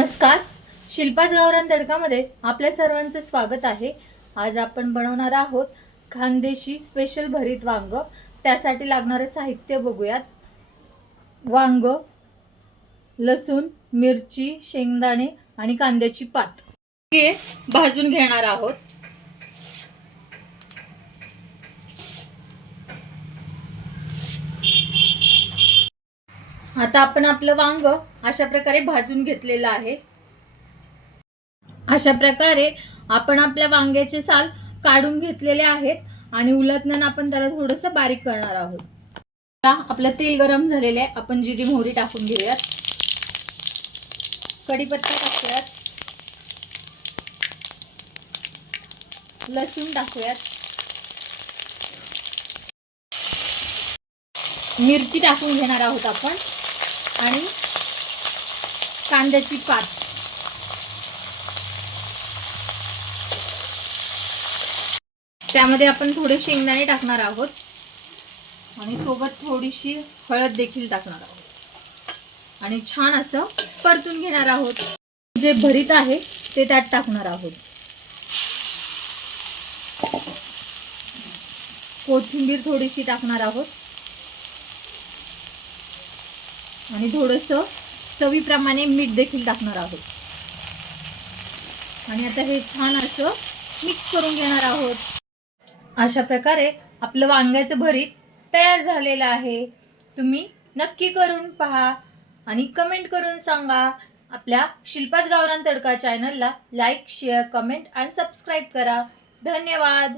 नमस्कार. शिल्पाच गावरान तडकामध्ये आपल्या सर्वांचं स्वागत आहे. आज आपण बनवणार आहोत खानदेशी स्पेशल भरीत वांग. त्यासाठी लागणारं साहित्य बघूयात. वांग लसूण मिरची शेंगदाणे आणि कांद्याची पात. हे भाजून घेणार आहोत. आता आपण आपलं वांग अशा प्रकारे भाजून घेतलेलं आहे. अशा प्रकारे आपण आपल्या वांग्याचे साल काढून घेतलेले आहेत आणि उलटण्यानं आपण त्याला थोडस बारीक करणार आहोत. आता आपलं तेल गरम झालेलं आहे. आपण जिरी मोहरी टाकून घेऊयात. कढीपत्ता टाकूयात. लसूण टाकूयात. मिरची टाकून घेणार आहोत आपण. आणि कांद्याची पात. त्यामध्ये आपण थोडे शेंगदाणे टाकणार आहोत. आणि सोबत थोडीशी हळद देखील टाकणार आहोत. आणि छान असं परतून घेणार आहोत. जे भरीत आहे ते त्यात टाकणार आहोत. कोथिंबीर थोडीशी टाकणार आहोत. आणि थोडंसं चवीप्रमाणे मीठ देखील टाकणार आहोत. आणि आता हे छान असं मिक्स करून घेणार आहोत. अशा प्रकारे आपलं वांग्याचं भरीत तयार झालेलं आहे. तुम्ही नक्की करून पहा आणि कमेंट करून सांगा. आपल्या शिल्पाच गावरान तडका चॅनलला लाईक शेअर कमेंट आणि सबस्क्राईब करा. धन्यवाद!